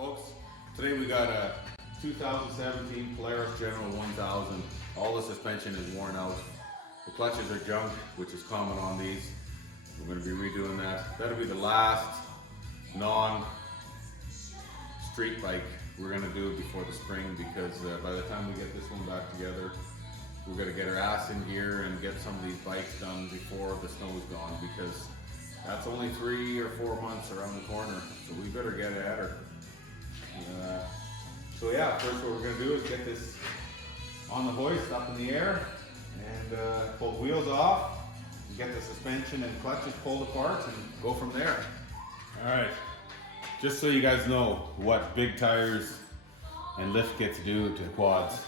folks. Today we got a 2017 Polaris General 1000. All the suspension is worn out. The clutches are junk, which is common on these. We're going to be redoing that. That'll be the last non-street bike we're going to do before the spring, because by the time we get this one back together, we're going to get our ass in gear and get some of these bikes done before the snow's gone, because that's only 3 or 4 months around the corner, so we better get at her. So yeah, first what we're going to do is get this on the hoist up in the air and pull the wheels off and get the suspension and clutches pulled apart and go from there. Alright, just so you guys know what big tires and lift kits do to the quads.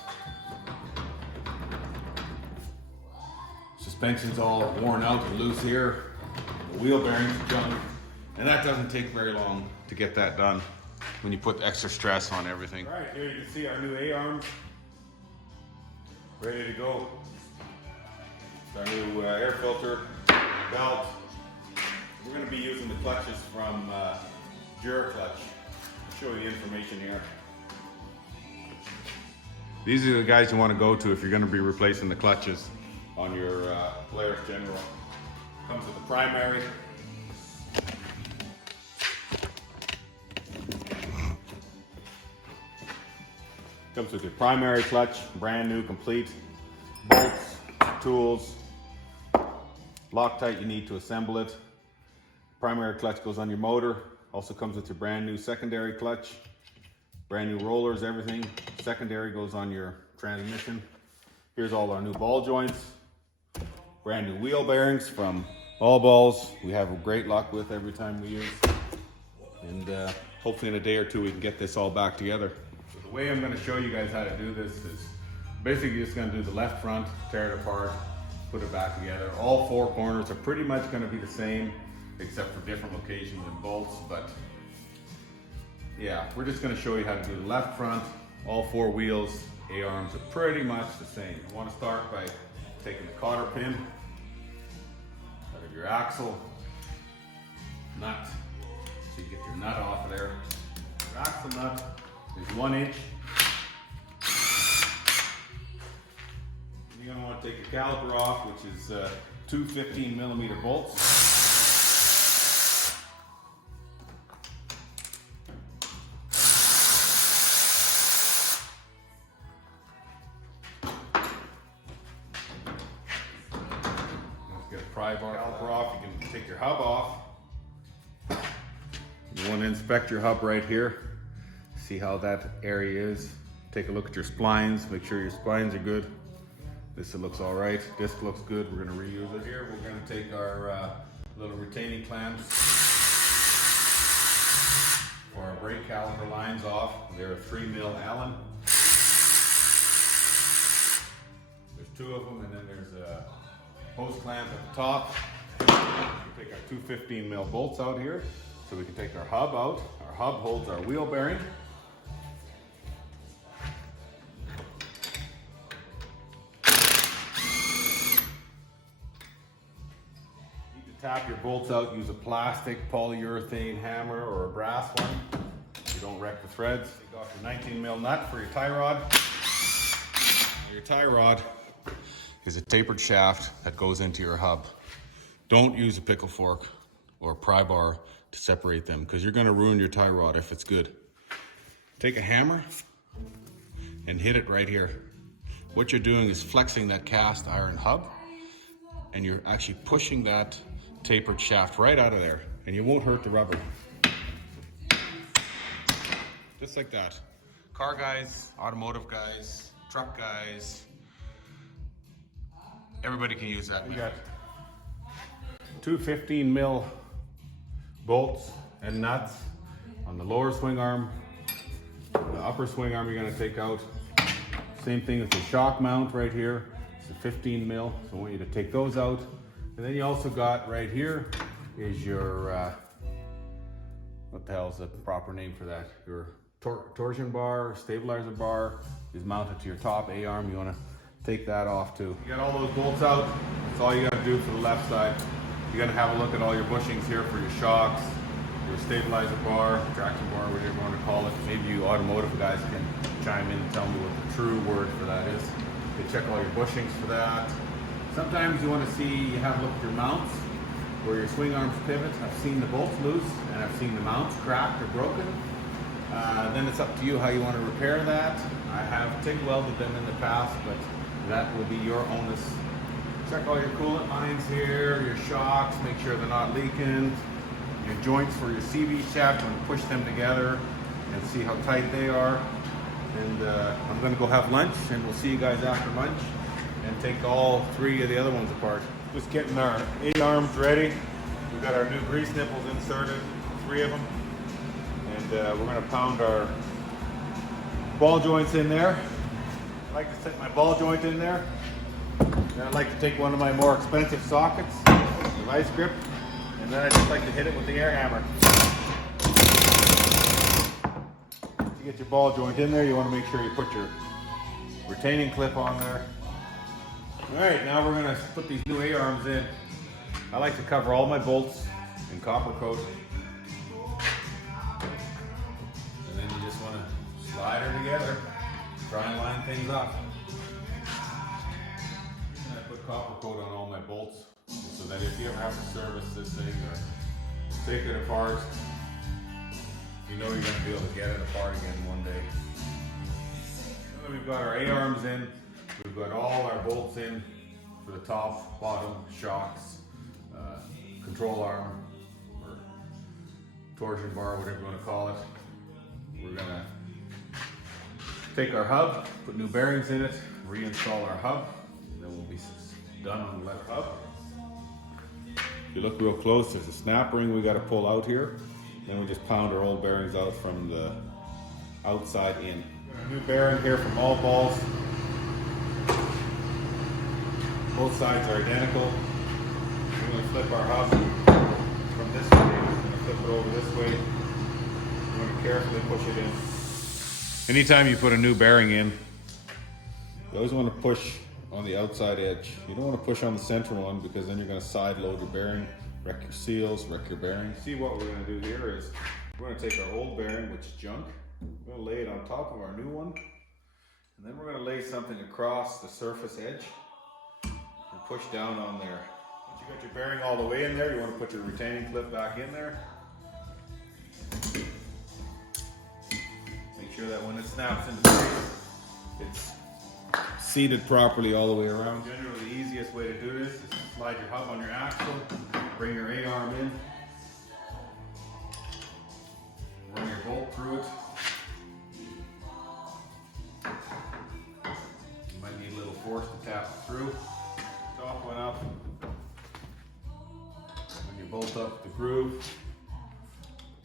Suspension's all worn out and loose here. The wheel bearings are junk, and that doesn't take very long to get that done when you put extra stress on everything. All right, here you can see our new A-arms ready to go. It's our new air filter belt. We're going to be using the clutches from Duraclutch. I'll show you the information here. These are the guys you want to go to if you're going to be replacing the clutches on your Polaris General. Comes with the primary. Comes with your primary clutch, brand new, complete. Bolts, tools, Loctite you need to assemble it. Primary clutch goes on your motor. Also comes with your brand new secondary clutch. Brand new rollers, everything. Secondary goes on your transmission. Here's all our new ball joints. Brand new wheel bearings from All Balls. We have great luck with every time we use. And hopefully in a day or two we can get this all back together. So the way I'm going to show you guys how to do this is basically just going to do the left front, tear it apart, put it back together. All 4 corners are pretty much going to be the same, except for different locations and bolts. But yeah, we're just going to show you how to do the left front. All 4 wheels, A-arms are pretty much the same. I want to start by taking the cotter pin out of your axle nut, so you get your nut off of there. Your axle nut is 1 inch. You're going to want to take your caliper off, which is 2 15mm bolts. Pry bar caliper off. You can take your hub off. You want to inspect your hub right here. See how that area is. Take a look at your splines. Make sure your splines are good. This looks all right. Disc looks good. We're going to reuse it here. We're going to take our little retaining clamps for our brake caliper lines off. They're a 3mm Allen. There's 2 of them, and then there's a hose clamp at the top. We take our 2 15mm bolts out here, so we can take our hub out. Our hub holds our wheel bearing. You need to tap your bolts out. Use a plastic polyurethane hammer or a brass one. You don't wreck the threads. Take off your 19mm nut for your tie rod. Your tie rod is a tapered shaft that goes into your hub. Don't use a pickle fork or a pry bar to separate them, because you're going to ruin your tie rod if it's good. Take a hammer and hit it right here. What you're doing is flexing that cast iron hub, and you're actually pushing that tapered shaft right out of there, and you won't hurt the rubber. Just like that. Car guys, automotive guys, truck guys, everybody can use that. We got 2 15mm bolts and nuts on the lower swing arm. The upper swing arm you're going to take out. Same thing as the shock mount right here. It's a 15mm, so I want you to take those out. And then you also got right here is your, what the hell is the proper name for that? Your torsion bar, stabilizer bar is mounted to your top A-arm. You want to take that off too. You got all those bolts out. That's all you got to do for the left side. You got to have a look at all your bushings here for your shocks, your stabilizer bar, traction bar, whatever you want to call it. Maybe you automotive guys can chime in and tell me what the true word for that is. You check all your bushings for that. Sometimes you want to see, you have a look at your mounts, where your swing arms pivot. I've seen the bolts loose, and I've seen the mounts cracked or broken. Then it's up to you how you want to repair that. I have TIG welded them in the past, but that will be your onus. Check all your coolant lines here, your shocks, make sure they're not leaking. Your joints for your CV shaft, when you push them together and see how tight they are. And I'm gonna go have lunch, and we'll see you guys after lunch and take all 3 of the other ones apart. Just getting our 8 arms ready. We've got our new grease nipples inserted, 3 of them. And we're gonna pound our ball joints in there. I like to set my ball joint in there. Then I like to take one of my more expensive sockets, the vice grip, and then I just like to hit it with the air hammer. To get your ball joint in there, you want to make sure you put your retaining clip on there. Alright, now we're going to put these new A-arms in. I like to cover all my bolts in copper coat. And then you just want to slide her together, try and line things up. And I put copper coat on all my bolts so that if you ever have to service this thing or take it apart, you know you're going to be able to get it apart again one day. So we've got our A-arms in. We've got all our bolts in for the top, bottom, shocks, control arm, or torsion bar, whatever you want to call it. We're going to take our hub, put new bearings in it, reinstall our hub, and then we'll be done on the left hub. If you look real close, there's a snap ring we got to pull out here. Then we just pound our old bearings out from the outside in. New bearing here from all balls. Both sides are identical. We're going to flip our hub from this way. We're going to flip it over this way. We're going to carefully push it in. Anytime you put a new bearing in, you always want to push on the outside edge. You don't want to push on the center one, because then you're going to side load your bearing, wreck your seals, wreck your bearings. See, what we're going to do here is we're going to take our old bearing, which is junk. We're going to lay it on top of our new one, and then we're going to lay something across the surface edge and push down on there. Once you got your bearing all the way in there, you want to put your retaining clip back in there. Make sure that when it snaps into place, it's seated properly all the way around. Generally, the easiest way to do this is to slide your hub on your axle, bring your A-arm in, run your bolt through it. You might need a little force to tap it through. Top one up. When you bolt up the groove,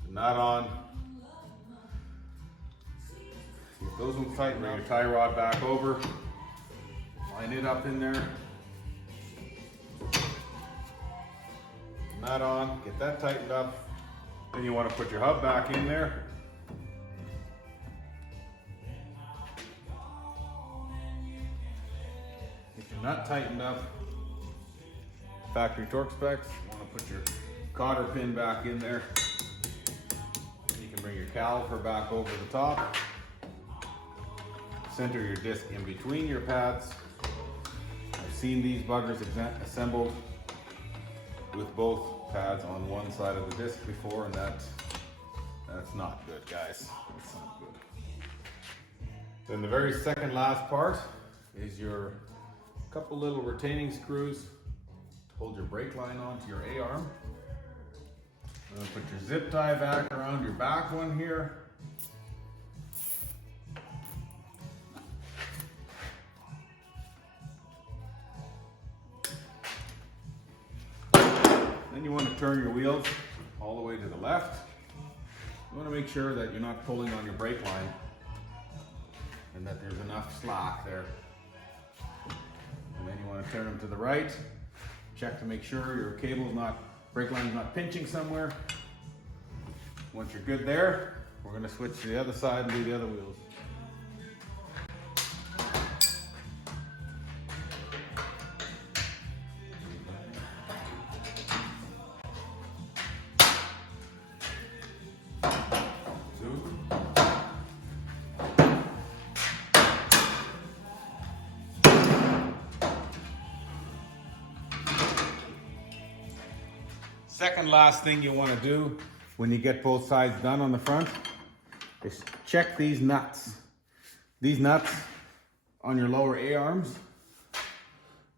the nut on. If those ones tighten, bring your tie rod back over. Line it up in there. Nut on, get that tightened up. Then you want to put your hub back in there. Get your nut tightened up. Factory torque specs. You want to put your cotter pin back in there. You can bring your caliper back over the top. Center your disc in between your pads. I've seen these buggers assembled with both pads on one side of the disc before, and that's not good, guys. That's not good. Then the very second last part is your couple little retaining screws to hold your brake line onto your A-arm. Put your zip tie back around your back one here. Then you want to turn your wheels all the way to the left. You want to make sure that you're not pulling on your brake line and that there's enough slack there. And then you want to turn them to the right. Check to make sure your cable's not, brake line's not pinching somewhere. Once you're good there, we're going to switch to the other side and do the other wheels. Second last thing you want to do when you get both sides done on the front is check these nuts. These nuts on your lower A-arms.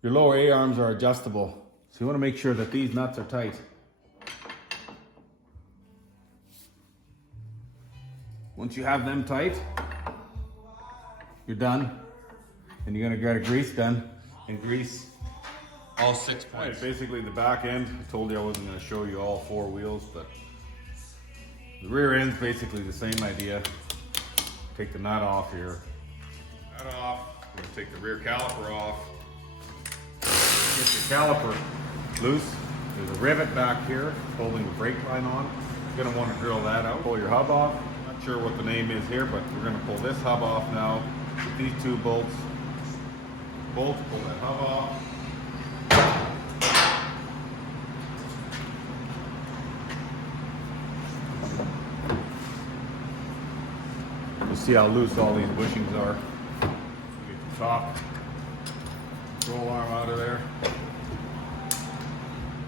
Your lower A-arms are adjustable. So you want to make sure that these nuts are tight. Once you have them tight, you're done. And you're going to get a grease gun and grease all 6 points. Right, basically the back end, I told you I wasn't going to show you all 4 wheels, but the rear end's basically the same idea. Take the nut off here. Nut off. We're going to take the rear caliper off. Get your caliper loose. There's a rivet back here holding the brake line on. You're going to want to drill that out. Pull your hub off. Not sure what the name is here, but we're going to pull this hub off now with these 2 bolts. Pull that hub off. You see how loose all these bushings are. Get the top roll arm out of there.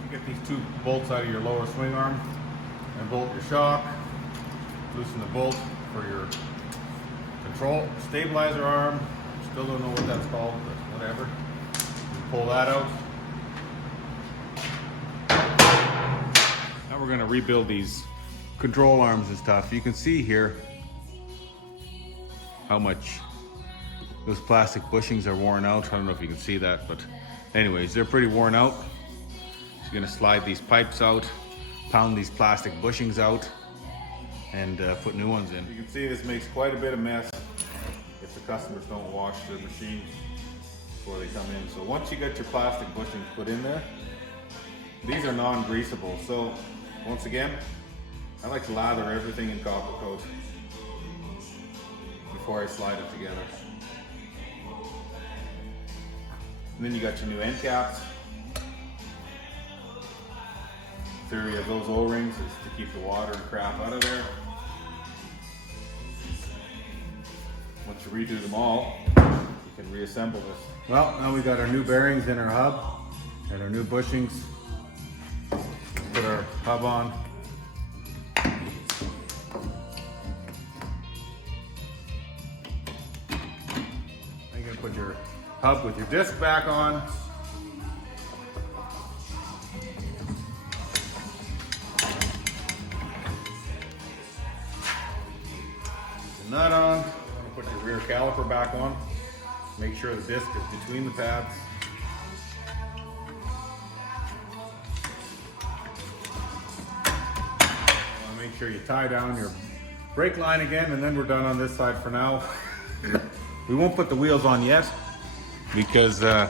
You get these 2 bolts out of your lower swing arm and bolt your shock. Loosen the bolt for your control stabilizer arm. Still don't know what that's called, but whatever. You pull that out. Now we're going to rebuild these control arms and stuff. You can see here how much those plastic bushings are worn out. I don't know if you can see that, but anyways, they're pretty worn out. So you're going to slide these pipes out, pound these plastic bushings out, and put new ones in. You can see this makes quite a bit of mess if the customers don't wash the machines before they come in. So once you get your plastic bushings put in there, these are non-greasable. So once again, I like to lather everything in copper coat before I slide it together. And then you got your new end caps. The theory of those O-rings is to keep the water and crap out of there. Once you redo them all, you can reassemble this. Well, now we got our new bearings in our hub and our new bushings. Let's put our hub on. You're gonna put your hub with your disc back on. The nut on. Put your rear caliper back on. Make sure the disc is between the pads. Make sure you tie down your brake line again, and then we're done on this side for now. We won't put the wheels on yet because I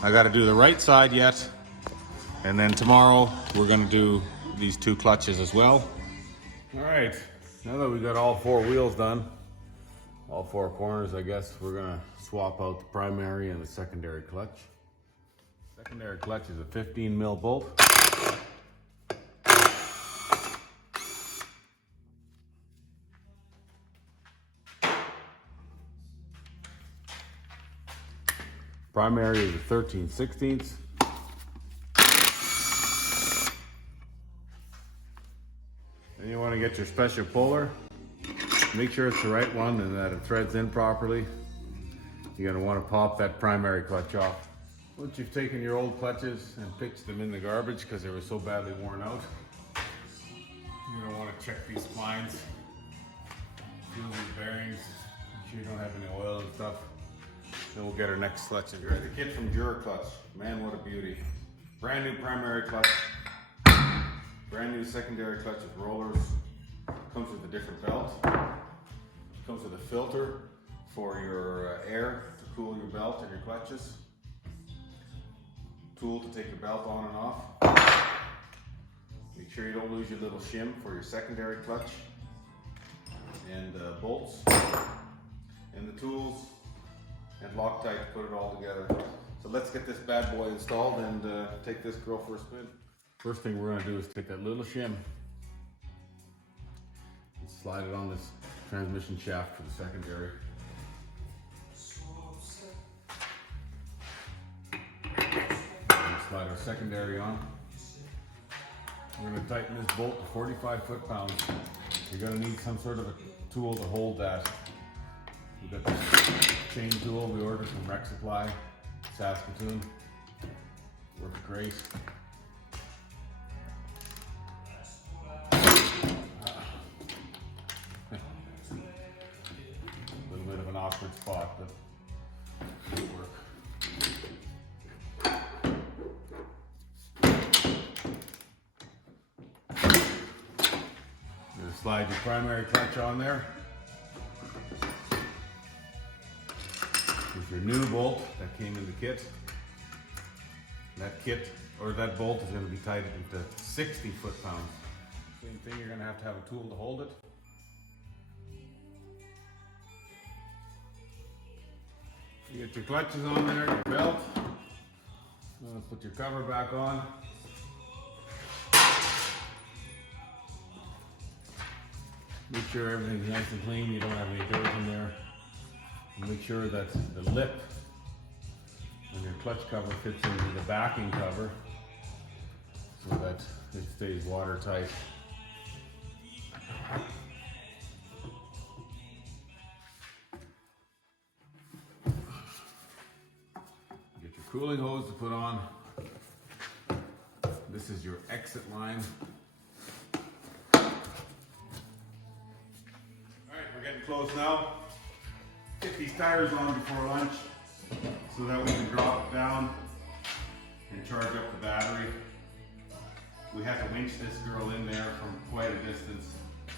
got to do the right side yet, and then tomorrow we're going to do these 2 clutches as well. All right, now that we got all 4 wheels done, all 4 corners, I guess we're gonna swap out the primary and the secondary clutch. Secondary clutch is a 15 mil bolt. Primary is a 13/16. Then you want to get your special puller. Make sure it's the right one and that it threads in properly. You're going to want to pop that primary clutch off. Once you've taken your old clutches and pitched them in the garbage because they were so badly worn out, you're going to want to check these spines, feel these bearings, make sure you don't have any oil and stuff. Then we'll get our next clutch in. Here's the kit from Duraclutch. Man, what a beauty. Brand new primary clutch, brand new secondary clutch with rollers. Comes with a different belt. Comes with a filter for your air to cool your belt and your clutches. Tool to take your belt on and off. Make sure you don't lose your little shim for your secondary clutch. And bolts. And the tools and Loctite to put it all together. So let's get this bad boy installed and take this girl for a spin. First thing we're going to do is take that little shim, slide it on this transmission shaft for the secondary. And slide our secondary on. We're going to tighten this bolt to 45 foot-pounds. You're going to need some sort of a tool to hold that. We've got this chain tool we ordered from Rec Supply, Saskatoon. Works great. A little bit of an awkward spot, but it'll work. Just slide your primary clutch on there. Here's your new bolt that came in the kit. That kit, or that bolt, is going to be tightened into 60 foot-pounds. Same thing, you're going to have a tool to hold it. You get your clutches on there, your belt. Put your cover back on. Make sure everything's nice and clean, you don't have any dirt in there. Make sure that the lip and your clutch cover fits into the backing cover so that it stays watertight. Get your cooling hose to put on. This is your exit line. Alright, we're getting close now. Get these tires on before lunch so that we can drop it down and charge up the battery. We had to winch this girl in there from quite a distance,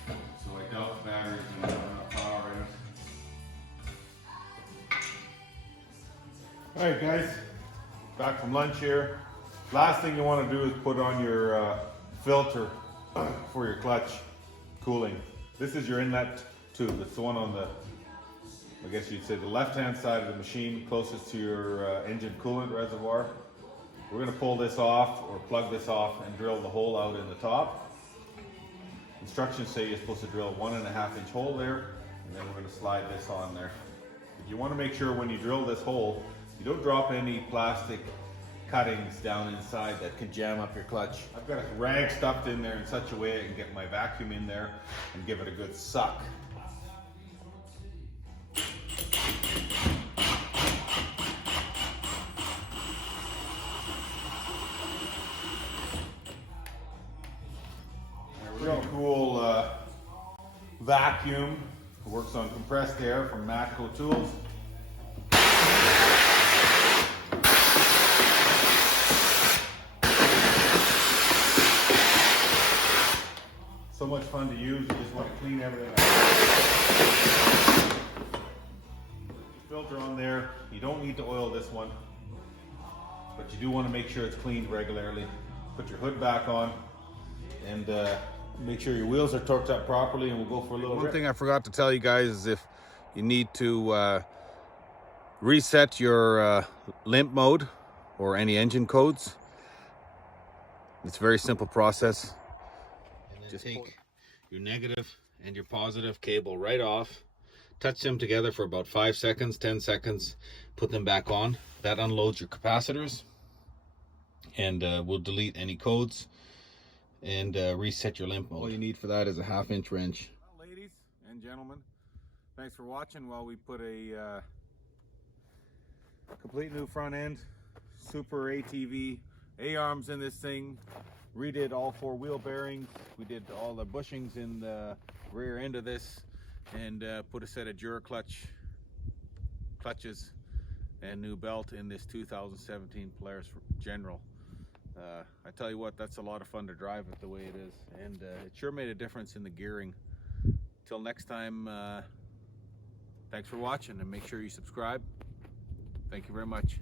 so I doubt the battery's going to have enough power in it. Alright guys, back from lunch here. Last thing you want to do is put on your filter for your clutch cooling. This is your inlet tube. It's the one on the, I guess you'd say, the left-hand side of the machine closest to your engine coolant reservoir. We're going to pull this off or plug this off and drill the hole out in the top. Instructions say you're supposed to drill 1.5 inch hole there, and then we're going to slide this on there. You want to make sure when you drill this hole, you don't drop any plastic cuttings down inside that can jam up your clutch. I've got a rag stuffed in there in such a way I can get my vacuum in there and give it a good suck. Real cool vacuum. It works on compressed air from Matco Tools. So much fun to use. You just want to clean everything out. Filter on there. You don't need to oil this one, but you do want to make sure it's cleaned regularly. Put your hood back on and make sure your wheels are torqued up properly, and we'll go for a little rip. One thing I forgot to tell you guys is if you need to reset your limp mode or any engine codes, it's a very simple process. Just take your negative and your positive cable right off, touch them together for about 5 seconds, 10 seconds, put them back on. That unloads your capacitors, and we'll delete any codes and reset your limp mode. All you need for that is a 1/2 inch wrench. Well, ladies and gentlemen, thanks for watching while we put a complete new front end, super ATV A-arms in this thing. Redid all 4 wheel bearings. We did all the bushings in the rear end of this, and put a set of Duraclutch clutches and new belt in this 2017 Polaris General. I tell you what, that's a lot of fun to drive it the way it is, and it sure made a difference in the gearing. Till next time, thanks for watching, and make sure you subscribe. Thank you very much.